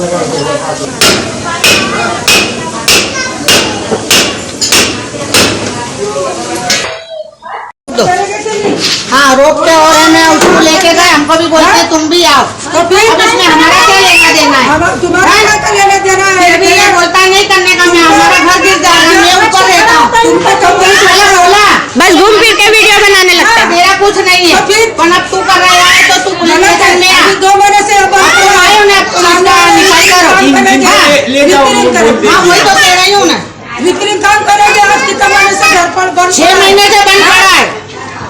हाँ रोकते हो रहे हैं, उसको लेके गए, हमको भी बोलते तुम भी आओ, तो फिर इसमें हमारा क्या लेना देना है? तुम्हारा क्या लेना देना है? फिर भी ये बोलता नहीं करने का, मैं हमारा घर गिर जाएगा, मैं ऊपर रहता हूँ, बस घूम फिर के वीडियो बनाने लगता है। मेरा कुछ नहीं है, पर अब तू कर रहा है तो तू पुलिस स्टेशन में आ। 2 महीने से आए उन्हें हाँ वही तो कह रही हूँ ना, रिपेयरिंग काम करेंगे आज कितना महीने से घर पर बंद 6 महीने से बंद पड़ा है,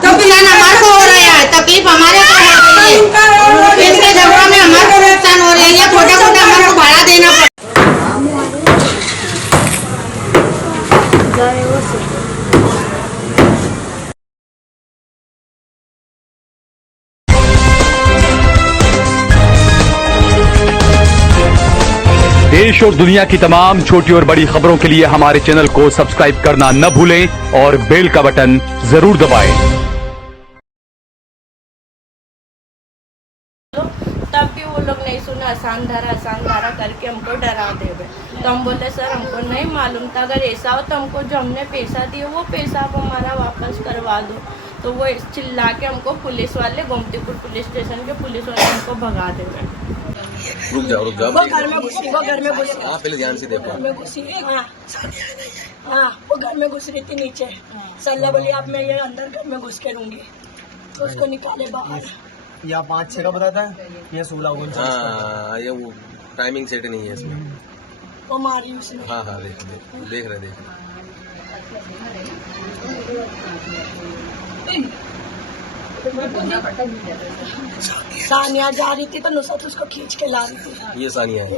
तो बिना हमारे को हो रहा है, तकलीफ हमारे को हो रही है, इसके झगड़ा में हमारे को नुकसान हो रही है, छोटा छोटा हमारे को भाड़ा देना पड़ता। देश और दुनिया की तमाम छोटी और बड़ी खबरों के लिए हमारे चैनल को सब्सक्राइब करना न भूलें और बेल का बटन जरूर दबाएं। तब भी वो लोग नहीं सुना, आसान धारा करके हमको डरा देवे। तो हम बोले सर हमको नहीं मालूम था, अगर ऐसा हो तो हमको जो हमने पैसा दिए वो पैसा आप हमारा वापस करवा दो। तो वो चिल्ला के हमको पुलिस वाले, गोमतीपुर पुलिस स्टेशन के पुलिस वाले हमको भगा देवे। रुक जाओ वो घर में घुसी, हाँ पहले ध्यान से देखो। घर में घुसी, हाँ वो घर में घुस रही थी नीचे। सल्ला बोली आप मैं ये अंदर घर में घुस के रहूंगी, तो उसको निकाले बाहर। या 5-6 का बताता है, ये 16 हाँ ये वो टाइमिंग सेट नहीं है इसमें, वो मारी उसने। हाँ हाँ देख रहे सानिया जा रही थी तो नुसरत उसको खींच के ला रही थी। ये सानिया है,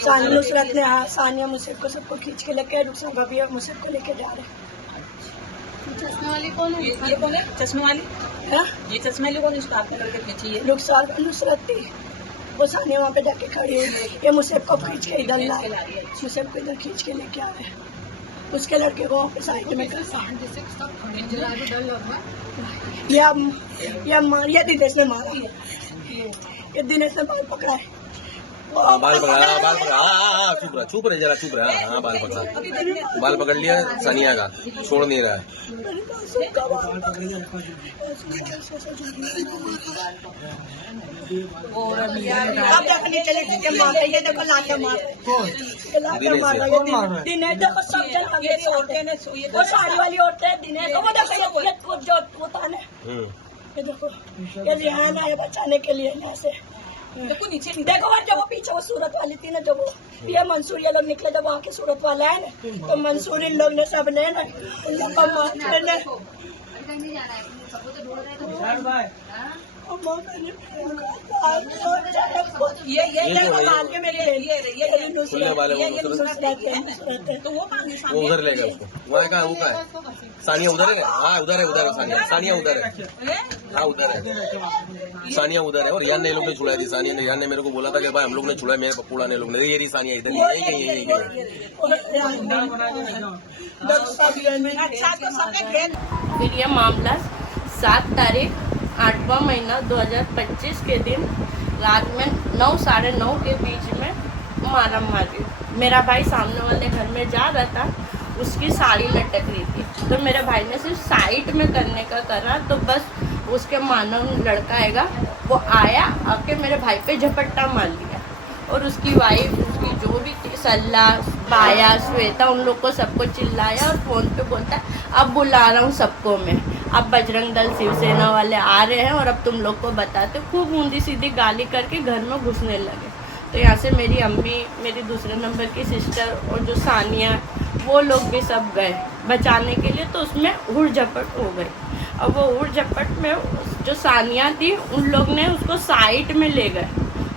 सानिया नुसरत ने, हाँ सानिया मुझसे को सबको खींच के लेके, रुखसाना भाभी और मुझसे को लेके जा रहे। चश्मे वाली कौन है? ये कौन है चश्मे वाली? हाँ ये चश्मे वाली कौन? इसको आपने करके खींची है। रुखसाना नुसरत थी, वो सानिया वहाँ पे जाके खड़ी है, ये मुझसे को खींच के इधर ला रहे, मुझसे को इधर खींच के लेके आ रहे। उसके लड़के को वहाँ पे साइड में ये दिनेश ने मारा, ये दिनेश ने बाल पकड़ा है, बाल पकड़ा, चुप रहे जरा, चुप रहे। हाँ बाल पकड़ लिया सानिया का, छोड़ नहीं रहा है। दिनेश देखो सब जन साड़ी वाली औरतें, दिनेश वो देखो जो ताने, ये देखो ये रिहान आए बचाने के लिए यहाँ से। देखो नीचे देखो, और जब वो पीछे वो सूरत वाली थी ना, जब वो ये मंसूर ये लोग निकले, जब वहाँ के सूरत वाला है ना, तो मंसूर इन लोग ने सब ने ना वो उधर लेगा उसको, वहाँ का वो का है सानिया उधर है। हाँ उधर है सानिया उधर है, हाँ उधर है सानिया उधर है। और रियान ने लोग ने छुड़ाई थी, सानिया ने, रियान ने मेरे को बोला था कि भाई हम लोग ने छुड़ाया, मेरे पप्पूड़ा ने लोग ने, ये रही सानिया इधर यही। फिर ये मामला 7 तारीख 8वां महीना 2025 के दिन रात में 9 साढ़े 9 के बीच में मारा मारी। मेरा भाई सामने वाले घर में जा रहा था, उसकी साड़ी लटक रही थी, तो मेरे भाई ने सिर्फ साइड में करने का करा, तो बस उसके मानव लड़का आएगा, वो आया, आके मेरे भाई पे झपट्टा मार लिया। और उसकी वाइफ, उसकी जो भी थी, सल्ला, बाया, श्वेता, उन लोग को सबको चिल्लाया और फ़ोन पे बोलता है अब बुला रहा हूँ सबको मैं, अब बजरंग दल शिवसेना वाले आ रहे हैं और अब तुम लोग को बताते। खूब ऊंधी सीधी गाली करके घर में घुसने लगे। तो यहाँ से मेरी अम्मी, मेरी दूसरे नंबर की सिस्टर और जो सानिया, वो लोग भी सब गए बचाने के लिए, तो उसमें हुड़ झपट हो गई। अब वो हुड़ झपट में जो सानिया थी, उन लोग ने उसको साइड में ले गए,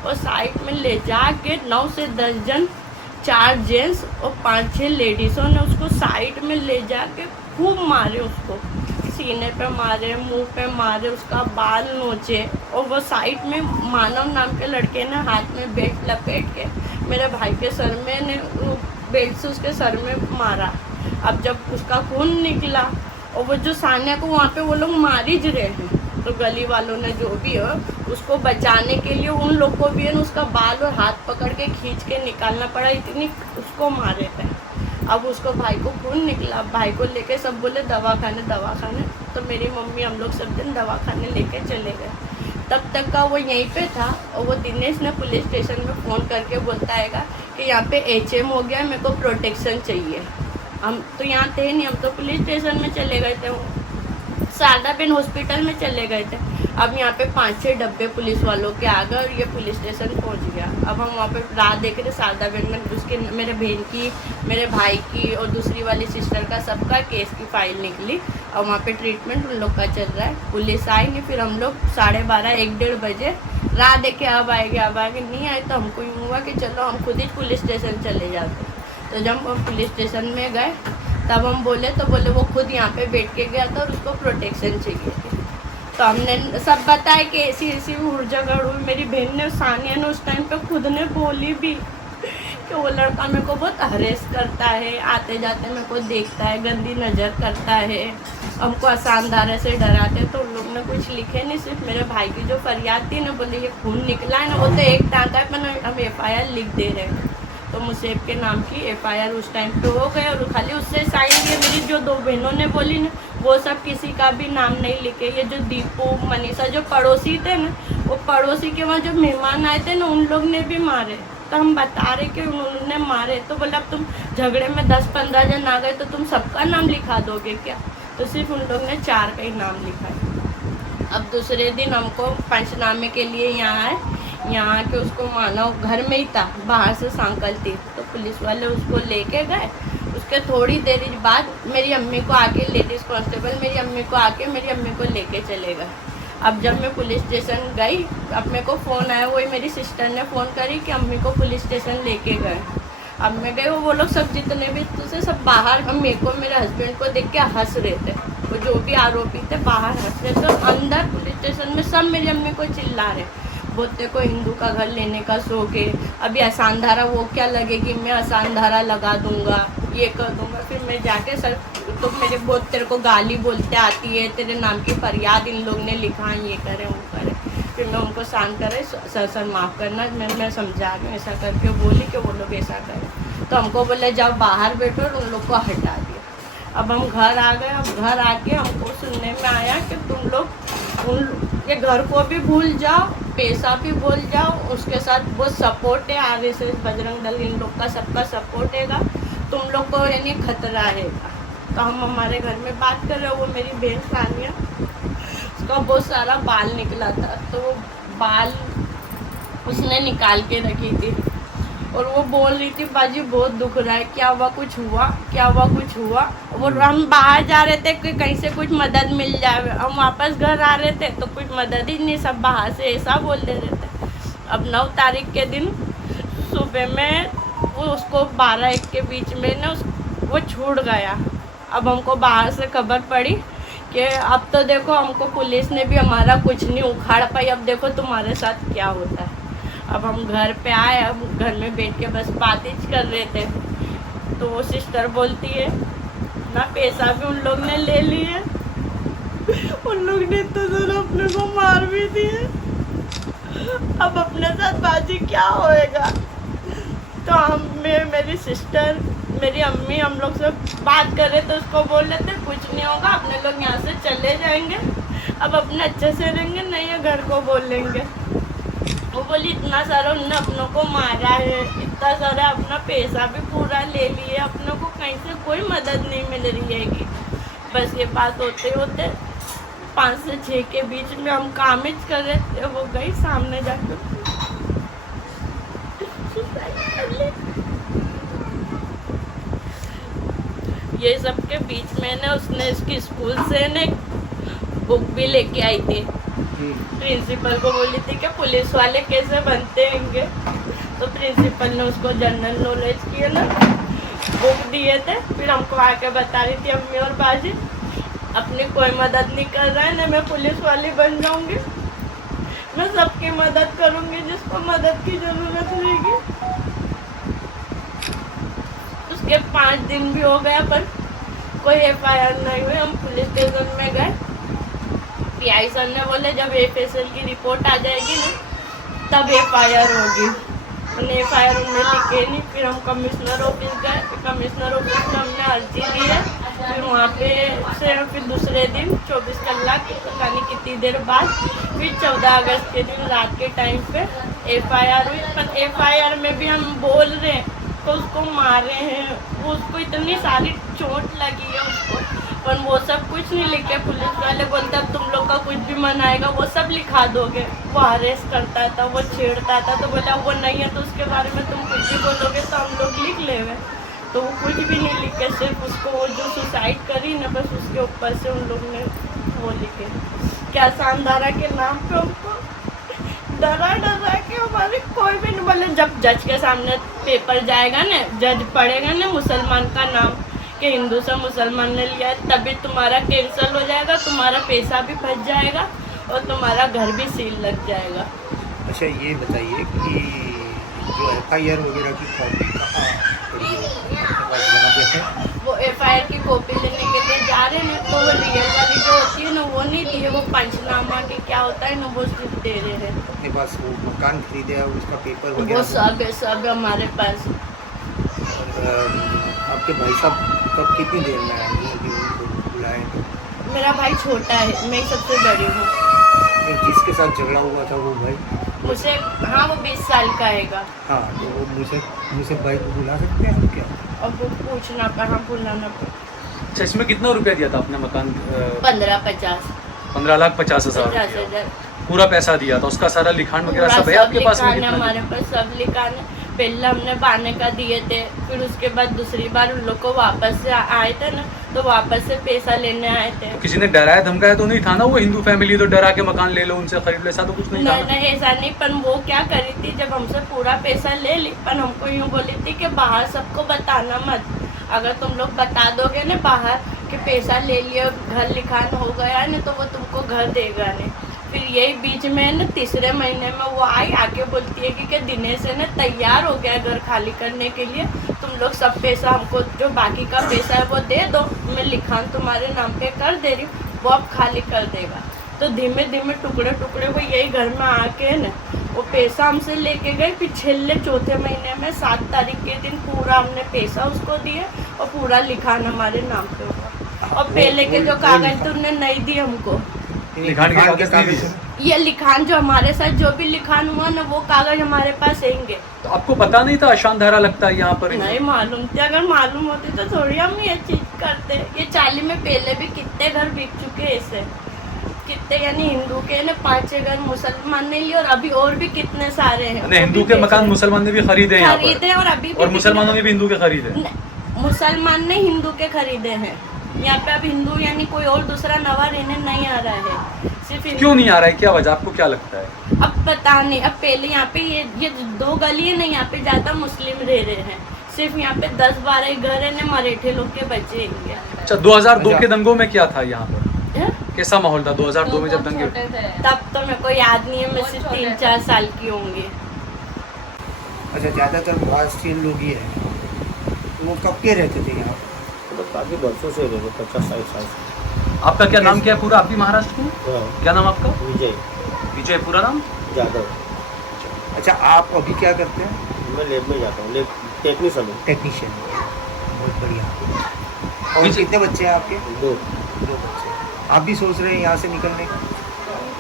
और साइड में ले जाके 9 से 10 जन, 4 जेंट्स और 5-6 लेडीज़ों ने उसको साइड में ले जाके खूब मारे, उसको सीने पे मारे, मुंह पे मारे, उसका बाल नोचे। और वो साइड में मानव नाम के लड़के ने हाथ में बेल्ट लपेट के मेरे भाई के सर में ने बेल्ट से उसके सर में मारा। अब जब उसका खून निकला और वो जो सानिया को वहाँ पे वो लोग मार ही रहे हैं, तो गली वालों ने जो भी है उसको बचाने के लिए उन लोग को भी है ना उसका बाल और हाथ पकड़ के खींच के निकालना पड़ा, इतनी उसको मारे थे। अब उसको भाई को खून निकला, भाई को लेके सब बोले दवाखाने, तो मेरी मम्मी हम लोग सब दिन दवाखाने लेके चले गए। तब तक का वो यहीं पे था और वो दिनेश ने पुलिस स्टेशन में फ़ोन करके बोलता है कि यहाँ पे HM हो गया, मेरे को प्रोटेक्शन चाहिए। हम तो यहाँ थे नहीं, हम तो पुलिस स्टेशन में चले गए थे, शारदाबेन हॉस्पिटल में चले गए थे। अब यहाँ पे 5-6 डब्बे पुलिस वालों के आ गए और ये पुलिस स्टेशन पहुँच गया। अब हम वहाँ पे रात देख रहे, शारदाबेन में उसके मेरे बहन की, मेरे भाई की और दूसरी वाली सिस्टर का सबका केस की फाइल निकली और वहाँ पे ट्रीटमेंट उन लोग का चल रहा है। पुलिस आएंगे, फिर हम लोग 12:30-1-1:30 बजे रात देखे अब आएंगे, नहीं आए तो हमको यूँ हुआ कि चलो हम खुद ही पुलिस स्टेशन चले जाते। तो जब हम पुलिस स्टेशन में गए तब हम बोले वो खुद यहाँ पे बैठ के गया था और उसको प्रोटेक्शन चाहिए थी। तो हमने सब बताया कि ऐसी झगड़ हुई। मेरी बहन ने, सानिया ने उस टाइम पे खुद ने बोली भी कि वो लड़का मेरे को बहुत हरेस करता है, आते जाते मेरे को देखता है, गंदी नज़र करता है, हमको आसान धारे से डराते। तो उन लोग ने कुछ लिखे नहीं, सिर्फ मेरे भाई की जो फरियाद थी ना, बोले ये खून निकला है ना, वो तो एक टाँका है पर हम FIR लिख दे रहे हैं। तो मुसेब के नाम की FIR उस टाइम पे हो गए और खाली उससे साइन दिए। मेरी जो 2 बहनों ने बोली ना, वो सब किसी का भी नाम नहीं लिखे। ये जो दीपू, मनीषा जो पड़ोसी थे ना, वो पड़ोसी के वहाँ जो मेहमान आए थे ना, उन लोग ने भी मारे। तो हम बता रहे कि उन्होंने मारे। तो बोला अब तुम झगड़े में 10-15 जन आ गए तो तुम सबका नाम लिखा दोगे क्या? तो सिर्फ उन लोग ने 4 का ही नाम लिखा है। अब दूसरे दिन हमको पंचनामे के लिए यहाँ आए, यहाँ के उसको मानव घर में ही था, बाहर से सांकल थी, तो पुलिस वाले उसको लेके गए। उसके थोड़ी देर बाद मेरी अम्मी को आके, लेडीज़ कांस्टेबल मेरी अम्मी को आके मेरी अम्मी को लेके चले गए। अब जब मैं पुलिस स्टेशन गई, अब मेरे को फ़ोन आया, वही मेरी सिस्टर ने फ़ोन करी कि अम्मी को पुलिस स्टेशन लेके गए। अब मैं गई, वो लोग सब जितने भी थे सब बाहर, मेरे को मेरे हस्बैंड को देख के हंस रहे थे। वो जो भी आरोपी थे बाहर हंस रहे थे, अंदर पुलिस स्टेशन में सब मेरी अम्मी को चिल्ला रहे, बोलते को हिंदू का घर लेने का शौक है, अभी आसान धारा वो क्या लगेगी, मैं आसान धारा लगा दूंगा, ये कर दूंगा। फिर मैं जाके सर तो मेरे बहुत तेरे को गाली बोलते आती है, तेरे नाम की फरियाद इन लोग ने लिखा, ये करे वो करे। फिर मैं उनको शांत करे, सर माफ़ करना, मैं समझा के ऐसा करके बोली कि वो लोग ऐसा करें। तो हमको बोले जब बाहर बैठो और उन लोग को हटा दिया। अब हम घर आ गए। अब घर आके हमको सुनने में आया कि तुम लोग उन ये घर को भी भूल जाओ, पैसा भी भूल जाओ, उसके साथ बहुत सपोर्ट है, RSS, बजरंग दल, इन लोग का सबका सपोर्ट हैगा, तुम लोग को यानी खतरा हैगा। तो हम हमारे घर में बात कर रहे हो, वो मेरी बहन सानिया, उसका बहुत सारा बाल निकला था, तो वो बाल उसने निकाल के रखी थी और वो बोल रही थी बाजी बहुत दुख रहा है, क्या हुआ, कुछ हुआ, क्या हुआ, कुछ हुआ। वो हम बाहर जा रहे थे कि कहीं से कुछ मदद मिल जाए, हम वापस घर आ रहे थे तो कुछ मदद ही नहीं, सब बाहर से ऐसा बोल दे रहे थे। अब 9 तारीख के दिन सुबह में वो उसको 12-1 के बीच में ना वो छूट गया। अब हमको बाहर से खबर पड़ी कि अब तो देखो हमको पुलिस ने भी हमारा कुछ नहीं उखाड़ पाई, अब देखो तुम्हारे साथ क्या होता है। अब हम घर पे आए, अब घर में बैठ के बस बात ही कर रहे थे, तो वो सिस्टर बोलती है ना पैसा भी उन लोग ने ले लिए, उन लोग ने तो जरा अपने को मार भी दिए, अब अपने साथ बाजी क्या होएगा। तो हम मेरी सिस्टर, मेरी अम्मी, हम लोग सब बात कर रहे थे, उसको बोल रहे थे कुछ नहीं होगा, अपने लोग यहाँ से चले जाएंगे, अब अपने अच्छे से रहेंगे, नहीं है घर को बोल लेंगे। वो बोली इतना सारा उन्होंने अपनों को मारा है, इतना सारा अपना पैसा भी पूरा ले लिए, अपनों को कहीं से कोई मदद नहीं मिल रही है। बस ये बात होते होते 5 से 6 के बीच में हम कामिज कर रहे थे, वो गई सामने जाकर ये सब के बीच में ना उसने इसकी स्कूल से ना बुक भी लेके आई थी, प्रिंसिपल को बोली थी कि पुलिस वाले कैसे बनते होंगे, तो प्रिंसिपल ने उसको जनरल नॉलेज की ना बुक दिए थे। फिर हमको आके बता रही थी अम्मी और बाजी अपनी कोई मदद नहीं कर रहा है ना, मैं पुलिस वाली बन जाऊंगी, मैं सबकी मदद करूंगी जिसको मदद की जरूरत रहेगी। उसके 5 दिन भी हो गया पर कोई FIR नहीं हुई। हम पुलिस स्टेशन में गए, पीआई सर ने बोले जब एफएसएल की रिपोर्ट आ जाएगी ना तब FIR होगी। FIR उन्होंने लिखे नहीं। फिर हम कमिश्नर ऑफिस गए, कमिश्नर ऑफिस में हमने अर्जी दी है। फिर वहाँ पे से फिर दूसरे दिन 24 कलाक पता नहीं कितनी देर बाद फिर 14 अगस्त के दिन रात के टाइम पे FIR हुई। पर FIR में भी हम बोल रहे हैं तो उसको मारे हैं, उसको इतनी सारी चोट लगी है उसको, पर वो सब कुछ नहीं लिखे। पुलिस वाले बोलते अब तुम लोग का कुछ भी मन आएगा वो सब लिखा दोगे। वो अरेस्ट करता था, वो छेड़ता था, तो बोला वो नहीं है तो उसके बारे में तुम कुछ भी बोलोगे तो हम लोग लिख लेंगे। तो वो कुछ भी नहीं लिखे, सिर्फ उसको वो जो सुसाइड करी ना बस उसके ऊपर से उन लोग ने वो लिखे। क्या शानदारा के नाम पे हमको डरा के हमारे कोई भी नहीं बोले। जब जज के सामने पेपर जाएगा ना, जज पढ़ेगा ना मुसलमान का नाम कि हिंदू से मुसलमान ने लिया है, तभी तुम्हारा कैंसिल हो जाएगा, तुम्हारा पैसा भी फंस जाएगा और तुम्हारा घर भी सील लग जाएगा। अच्छा ये बताइए कि जो FIR वगैरह की कॉपी कहाँ पड़ी है? वो FIR की कॉपी लेने के लिए जा रहे हैं तो वो रियल वाली जो होती है ना वो नहीं दी है, वो पंचनामा के क्या होता है ना वो सिर्फ दे रहे हैं। अपने पास वो मकान खरीदे है उसका पेपर वो वगैरह सब है हमारे पास। और आपके भाई साहब कब कितनी देर में आएंगे उनको बुलाएं तो? मेरा भाई छोटा है, मैं सबसे बड़ी हूँ। जिसके साथ झगड़ा हुआ था वो भाई मुझे हाँ वो 20 साल का हैगा। हाँ तो वो मुझे भाई को बुला सकते हैं हम क्या? अब वो पूछना कहाँ बुलाना पर। अच्छा इसमें कितना रुपया दिया था आपने मकान? 15,50,000 15,50,000 पूरा पैसा दिया था, उसका सारा लिखान वगैरह सब है आपके पास में? हमारे पास सब लिखान है। पहले हमने बाने का दिए थे, फिर उसके बाद दूसरी बार उन लोग को वापस से आए थे ना तो वापस से पैसा लेने आए थे। तो किसी ने डराया धमकाया तो नहीं था ना? वो हिंदू फैमिली तो डरा के मकान ले लो उनसे खरीद लो, ऐसा तो कुछ नहीं था? नहीं ऐसा नहीं, पर वो क्या करी थी जब हमसे पूरा पैसा ले ली पर हमको यूँ बोली थी कि बाहर सबको बताना मत, अगर तुम लोग बता दोगे ना बाहर कि पैसा ले लिया घर लिखान हो गया ना तो वो तुमको घर देगा नहीं। फिर यही बीच में ना तीसरे महीने में वो आई आके बोलती है कि दिनेश है ना तैयार हो गया घर खाली करने के लिए, तुम लोग सब पैसा हमको जो बाकी का पैसा है वो दे दो, मैं लिखान तुम्हारे नाम पे कर दे रही हूँ, वो अब खाली कर देगा। तो धीमे धीमे टुकड़े टुकड़े वो यही घर में आके ना वो पैसा हमसे लेके गए। फिर छेले चौथे महीने में 7 तारीख के दिन पूरा हमने पैसा उसको दिए और पूरा लिखान हमारे नाम पे हुआ। और पहले के जो कागज थे उन्होंने नहीं दिए हमको। लिखान के कागज नहीं दिए? ये लिखान जो हमारे साथ जो भी लिखान हुआ ना वो कागज हमारे पास आएंगे। तो आपको पता नहीं था अशांत धारा लगता है यहाँ पर? नहीं मालूम थी, अगर मालूम होती तो थोड़ी हम ये चीज करते। ये चाली में पहले भी कितने घर बिक चुके ऐसे, कितने यानी हिंदू के ना 5-6 घर मुसलमान ने लिए और अभी और भी कितने सारे हैं। हिंदू के मकान मुसलमान ने भी खरीदे हैं खरीदे और अभी और मुसलमानों ने भी हिंदू के खरीदे? मुसलमान ने हिंदू के खरीदे हैं। यहाँ पे अब हिंदू यानी कोई और दूसरा नवा रहने नहीं आ रहा है। सिर्फ क्यों नहीं आ रहा है, क्या वजह आपको क्या लगता है? अब पता नहीं। अब पहले यहाँ पे ये 2 गली है ना, यहाँ पे ज्यादा मुस्लिम रह रहे हैं। सिर्फ यहाँ पे 10-12 घर है ना मराठी लोग के बच्चे हैं। अच्छा 2002 के दंगों में क्या था यहाँ पर? कैसा माहौल था 2002 में जब दंगे? तब तो मेरे को याद नहीं है, मैं सिर्फ 3-4 साल की होंगी। अच्छा ज़्यादातर महाराष्ट्रीय लोग ही हैं, वो कब के रहते थे यहाँ? तो काफ़ी वर्षों से रहे, 50-60 साल से। आपका क्या नाम क्या है पूरा? आप भी महाराष्ट्र में? क्या नाम आपका? विजय। विजय पूरा नाम? यादव। अच्छा आप अभी क्या करते हैं? मैं लैब में जाता हूँ, लैब टेक्नीशियन हूँ। टेक्नीशियन, बहुत बढ़िया। और कितने बच्चे हैं आपके? 2 बच्चे। आप भी सोच रहे हैं यहाँ से निकलने का?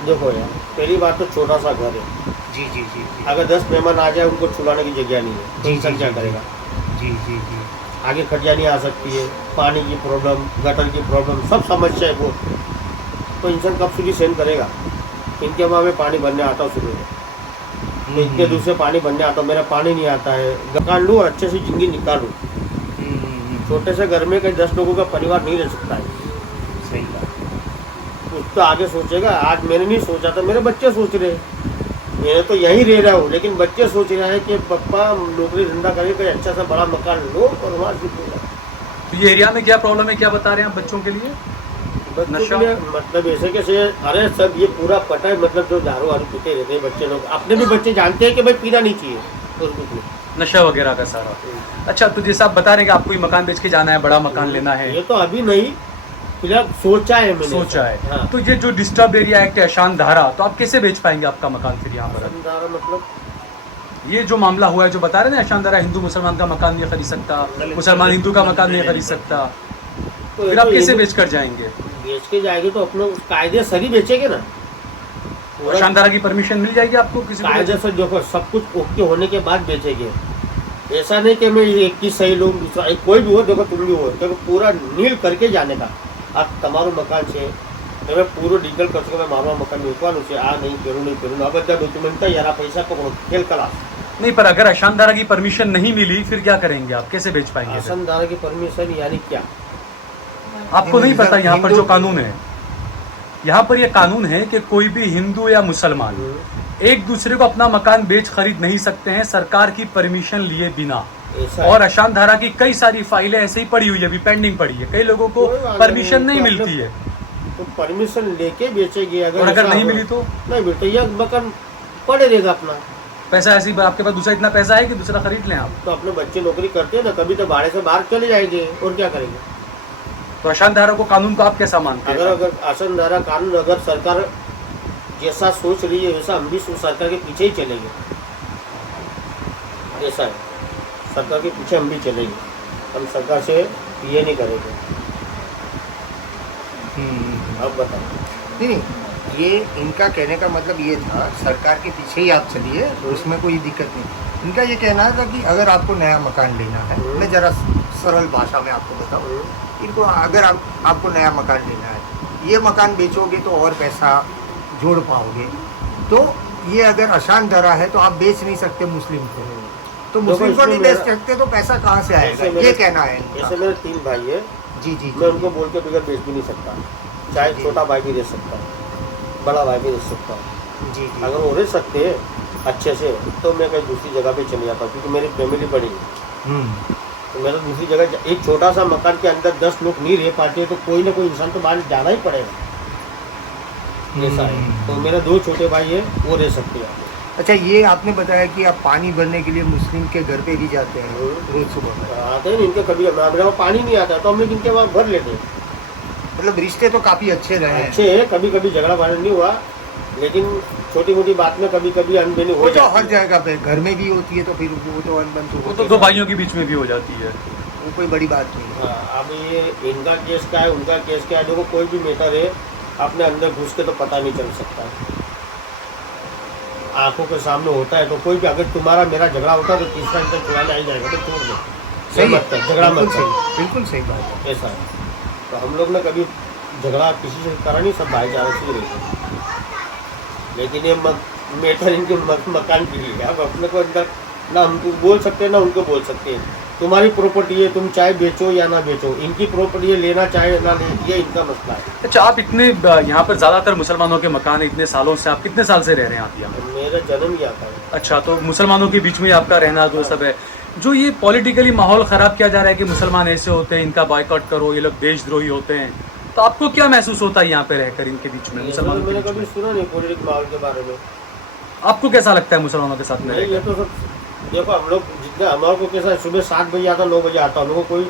देखो यार, पहली बात तो छोटा सा घर है। जी जी जी जी। अगर 10 मेहमान आ जाए उनको छुड़ाने की जगह नहीं है तो इंसान क्या करेगा? जी जी जी। आगे खटिया नहीं आ सकती है, पानी की प्रॉब्लम, गटर की प्रॉब्लम, सब समस्या है वो। तो इंसान कब सुधी सहन करेगा? इनके वहाँ में पानी भरने आता हूँ सुबह में, तो इनके दूसरे पानी भरने आता हूँ, मेरा पानी नहीं आता है। निकाल लूँ और अच्छे से जिंदगी निकालूँ। छोटे से घर में कहीं 10 लोगों का परिवार नहीं रह सकता है। सही बात। कुछ तो आगे सोचेगा। आज मैंने नहीं सोचा था, मेरे बच्चे सोच रहे हैं। मैं तो यहीं रह रहा हूँ लेकिन बच्चे सोच रहे हैं कि पापा नौकरी धंधा करके कोई अच्छा सा बड़ा मकान लो और वहाँ से। तो ये एरिया में क्या प्रॉब्लम है, क्या बता रहे हैं आप बच्चों के लिए? नशा मतलब ऐसे कैसे? अरे सब ये पूरा पटा है, मतलब जो दारू वारू पीते रहते हैं बच्चे लोग, अपने भी बच्चे जानते हैं कि भाई पीना नहीं चाहिए और कुछ नहीं, नशा वगैरह का सारा। अच्छा तो जैसे आप बता रहे हैं कि आपको ये मकान बेच के जाना है, बड़ा मकान लेना है? ये तो अभी नहीं, फिलहाल सोचा है मैंने। सोचा है। हाँ। तो ये जो डिस्टर्ब एरिया एक्ट है अशांत धारा, तो आप कैसे बेच पाएंगे आपका मकान फिर यहाँ पर? अशांत धारा मतलब ये जो मामला हुआ है जो बता रहे हैं अशांत धारा, हिंदू मुसलमान का मकान नहीं खरीद सकता, मुसलमान हिंदू का मकान नहीं खरीद सकता, तो फिर आप कैसे बेच कर जाएंगे? बेच के जाएंगे तो अपने कायदे सही बेचेंगे ना। अशांत धारा की परमिशन मिल जाएगी आपको किसी को? कायदे से देखो सब कुछ ओके होने के बाद बेचेंगे। ऐसा नहीं कि मैं एक की सही लूँ, दूसरा कोई भी हो, देखो तुम भी हो, तो पूरा नील करके जाने का। आप તમારું મકાન છે તમે પૂરો ડીગલ કરશો કે મારું મકાન વેચવાનું છે, આ નહીં કરું નહીં કરું, આ બધા ડોક્યુમેન્ટ તૈયાર, પૈસા પકડો, ખેલ કલા। नहीं, पर अगर अशांत धारा की परमिशन नहीं मिली फिर क्या करेंगे आप? कैसे बेच पाएंगे? अशांत धारा की परमिशन यानी क्या? आपको नहीं पता यहाँ पर जो कानून है, यहाँ पर ये कानून है कि कोई भी हिंदू या मुसलमान एक दूसरे को अपना मकान बेच खरीद नहीं सकते हैं सरकार की परमिशन लिए बिना। और अशांत धारा की कई सारी फाइलें ऐसे ही पड़ी हुई है, अभी पेंडिंग पड़ी है, कई लोगों को परमिशन नहीं मिलती है। तो परमिशन लेके बेचेंगे। अगर नहीं मिली तो नहीं बेटा, यह मकान पड़े रहेगा अपना। पैसा ऐसे ही आपके पास दूसरा इतना पैसा है कि दूसरा खरीद लें आप? तो अपने बच्चे नौकरी करते हैं ना, कभी तो भाड़े से बाहर चले जाएंगे और क्या करेंगे। तो अशांत धारा को कानून को आप कैसा मानते हैं? अगर अशांत धारा कानून अगर सरकार जैसा सोच रही है वैसा हम भी सरकार के पीछे ही चलेंगे। ऐसा है, सरकार के पीछे हम भी चलेंगे, हम सरकार से ये नहीं करेंगे। अब बताओ। नहीं, ये इनका कहने का मतलब ये था सरकार के पीछे ही आप चलिए, तो उसमें कोई दिक्कत नहीं। इनका ये कहना था कि अगर आपको नया मकान लेना है, मैं जरा सरल भाषा में आपको बताऊँ, इनको अगर आपको नया मकान लेना है, ये मकान बेचोगे तो और पैसा जोड़ पाओगे, तो ये अगर अशांत धारा है तो आप बेच नहीं सकते मुस्लिम को, तो मुस्लिम को नहीं बेच सकते तो पैसा कहाँ से आएगा, ये कहना है। ऐसे मेरे 3 भाई है जी, मैं उनको बोल के बगैर बेच भी नहीं सकता। चाहे छोटा भाई भी रह सकता है, बड़ा भाई भी रह सकता है। जी, अगर वो रह सकते हैं अच्छे से तो मैं कहीं दूसरी जगह पे चले जाता, क्योंकि मेरी फैमिली बड़ी है। तो मेरा दूसरी जगह, एक छोटा सा मकान के अंदर 10 लोग नहीं रह पाते, तो कोई ना कोई इंसान तो बाहर जाना ही पड़ेगा। ऐसा है। तो मेरे 2 छोटे भाई है, वो रह सकते हैं। अच्छा, ये आपने बताया कि आप पानी भरने के लिए मुस्लिम के घर पे भी जाते हैं रोज सुबह? आते हैं इनके, कभी हमारे वहाँ पानी नहीं आता तो हम लोग इनके वहाँ भर लेते हैं। मतलब रिश्ते तो काफी अच्छे रहे हैं। अच्छे हैं, कभी कभी झगड़ा वाला नहीं हुआ, लेकिन छोटी मोटी बात में कभी कभी अनबनी हो जाती है। हर जगह पे घर में भी होती है, तो फिर वो तो अनबन वो तो 2 भाइयों के बीच में भी हो जाती है, वो कोई बड़ी बात नहीं। हाँ, अब ये इनका केस क्या है, उनका केस क्या है, देखो कोई भी मैटर है अपने अंदर घुस के तो पता नहीं चल सकता है। आंखों के सामने होता है तो कोई भी, अगर तुम्हारा मेरा झगड़ा होता है तो तीसरा इंसान चुराने आ जाएगा, तो छोड़ दो, सही मत कर, झगड़ा मत कर। बिल्कुल सही बात है। ऐसा है। तो हम लोग ने कभी झगड़ा किसी से करा नहीं, सब भाईचारा से ही रहते। लेकिन ये मैटर इनके मकान के लिए, अब अपने को अंदर ना हमको बोल सकते हैं ना उनको बोल सकते हैं। तुम्हारी प्रॉपर्टी है, तुम चाहे बेचो या ना बेचो, इनकी प्रॉपर्टी है, लेना चाहे ना ले, ये इनका मसला है। अच्छा, आप इतने यहाँ पर ज्यादातर मुसलमानों के मकान, इतने सालों से आप कितने साल से रह रहे हैं आप यहाँ? मेरा जन्म ही आता है। अच्छा, तो मुसलमानों के बीच में आपका रहना जो सब है, जो ये पॉलिटिकली माहौल खराब किया जा रहा है कि मुसलमान ऐसे होते हैं, इनका बॉयकॉट करो, ये लोग देशद्रोही होते हैं, तो आपको क्या महसूस होता है यहाँ पे रहकर इनके बीच में, मुसलमानों के मैंने बीच कभी में? सुना नहीं पॉलिटिकल माहौल के बारे में। आपको कैसा लगता है मुसलमानों के साथ में नहीं, ये तो सब देखो, हम लोग जितना हमारे को कैसा है, सुबह 7 बजे आता, 9 बजे आता, हम लोग को कोई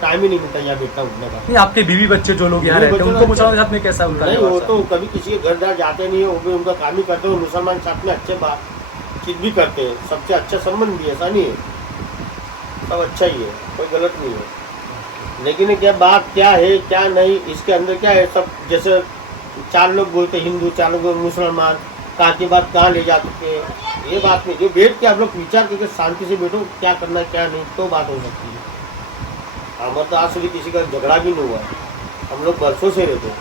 टाइम ही नहीं मिलता यहाँ बैठना उठने का। नहीं, आपके बीवी बच्चे जो लोग यहाँ रहते हैं उनको मुसलमानों के साथ में कैसा उनका नहीं, वो व्यवहार? तो कभी किसी के घर दार जाते नहीं है, वो भी उनका काम ही करते हैं, मुसलमान साथ में अच्छे बातचीत भी करते हैं, सबसे अच्छा संबंध भी, ऐसा नहीं है, सब अच्छा ही है, कोई गलत नहीं है। लेकिन क्या बात क्या है क्या नहीं, इसके अंदर क्या है, सब जैसे 4 लोग बोलते हिंदू, 4 लोग मुसलमान, कहाँ की बात कहाँ ले जा सकते हैं, ये बात नहीं। जो बैठ के आप लोग विचार करके शांति से बैठो, क्या करना क्या नहीं, तो बात हो सकती है। हमारा तो आज સુધી किसी का झगड़ा भी नहीं हुआ, हम लोग बरसों से रहते हैं।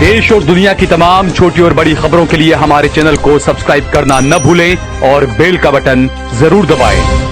देश और दुनिया की तमाम छोटी और बड़ी खबरों के लिए हमारे चैनल को सब्सक्राइब करना न भूलें और बेल का बटन जरूर दबाएं।